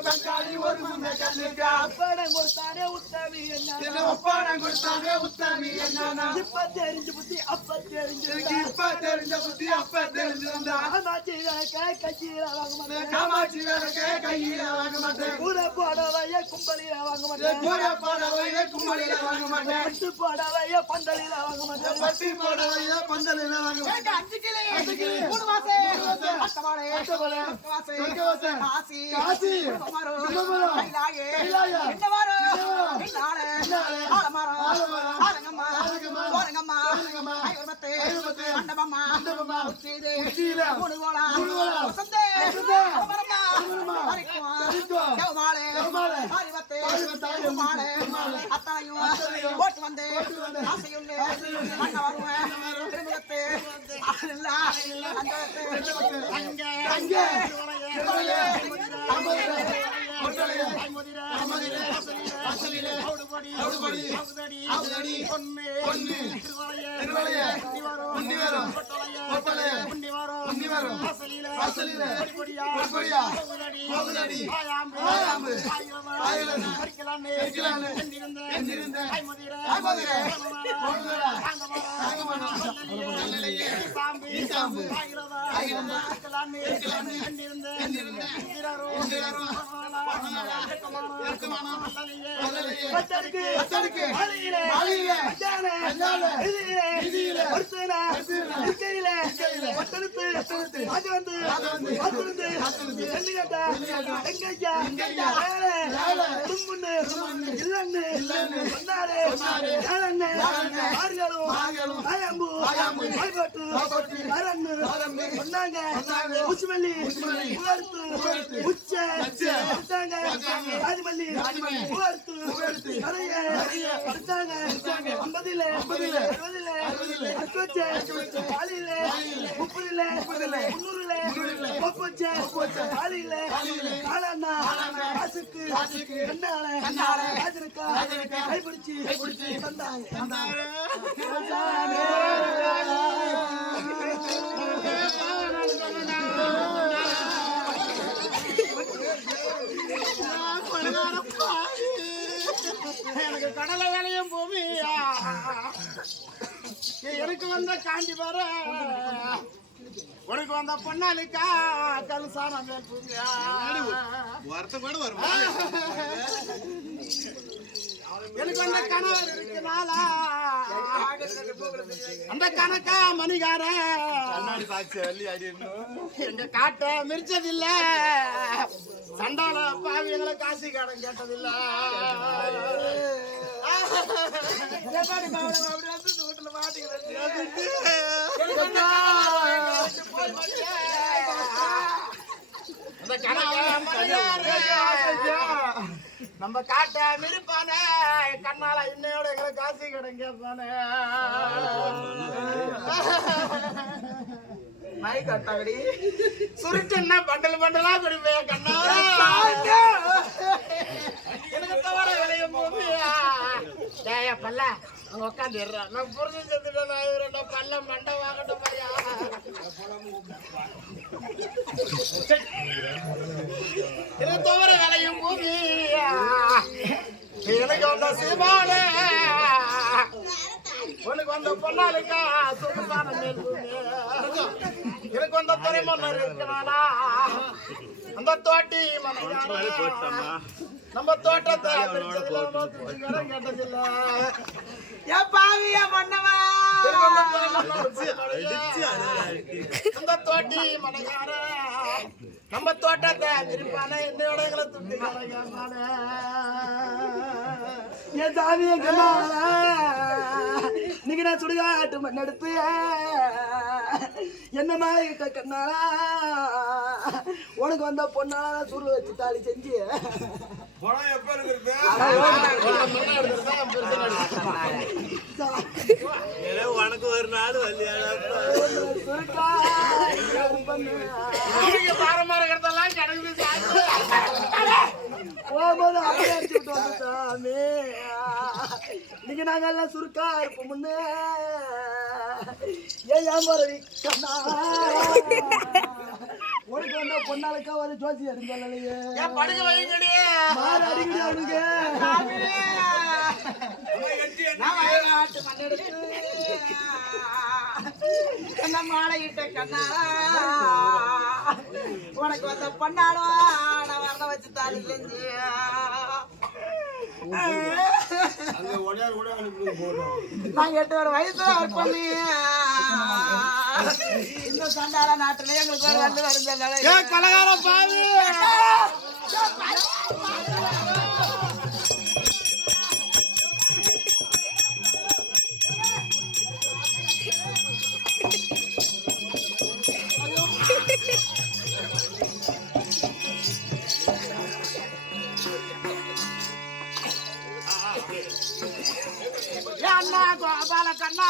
பங்காளி ஒரு முந்த கல்லுக்கு அப்பாடம் கொடுத்தானே உத்தமி என்ன இப்ப தெரிஞ்ச புத்தி அப்ப தெரிஞ்சிருந்தா காமாட்சி கையில வாங்க மாட்டேன் கூட போடவைய கும்பலில வாங்க மாட்டேன் பட்டு போடவைய பந்தலில வாங்க மாட்டேன் ஓட்டு வந்து எனக்கு கடலை வேலையும் பூமியா எனக்கு வந்த காண்டி வர உனக்கு வந்த பொண்ணாலிக்கா கலுசான மேல் பூமியா வருத்தம் கூட வரும். எனக்கு வந்த கணவர் இருக்குனாலா அந்த கணக்கா மணிகார எங்க காட்ட மிரிச்சதில்ல சண்டால பாவி எங்களை காசி காடம் கேட்டதில்ல வீட்டுல நம்ம காட்ட மிருப்பானே கண்ணால இன்னையோட எங்களை காசி கடன் கேட்பானே நாய் கட்டாங்கடி சுருட்டுன்னா பண்டல் பண்டலா குடிப்பேன் கண்ணா எனக்கு தவற விளையும் போவியா பல்ல அங்க உட்காந்துடுறா நான் புரிஞ்சு செத்துட்டேன் பல்ல மண்டை வாங்கட்டும் பையா எனக்கு தவற விளையும் போவியா எனக்கு வந்த சீமானே உனக்கு வந்த பொண்ணாளுக்கா சொந்தமான மேல் எனக்கு வந்த துறைமன்னர் இருக்கிறானா அந்த தோட்டி நம்ம தோட்டத்தை கேட்டதில்ல பாவியா பண்ணவா அந்த தோட்டி மனையார நம்ம தோட்டத்தை திருப்பான என்னோட துண்டு என் சாமிய நீங்க நான் சுடுகாட்டு மண் எடுத்து என்ன மாதிரி கண்ணாலா உனக்கு வந்த பொண்ணால சுருள் வச்சு தாலி செஞ்சு உனக்கு ஒரு நாள் போகும்போது அப்படியே அடிச்சுட்டு வந்து சாமி நீங்க நாங்க எல்லாம் சுருக்கா இருப்போம் முன்னே ஏன் கண்ணா உனக்கு வந்தா பொண்ணாளுக்கா ஒரு ஜோசி அறிஞ்சாலையே படுக்க வைங்கடி மாறு அடிக்கடி அவனுக்கு வயநாட்டு மண்ணெடுத்து என்ன மாலையிட்ட கண்ணா உனக்கு வந்த பொண்ணாலும் நான் வர வச்சு தாலி செஞ்சு நான் 8 ஒரு வயசுல ஒர்க் பண்ணி இந்த சண்டால நாட்டுல எங்களுக்கு ஒரு வந்து வருந்தால கலகார பாரு அண்ணா கோபால கண்ணா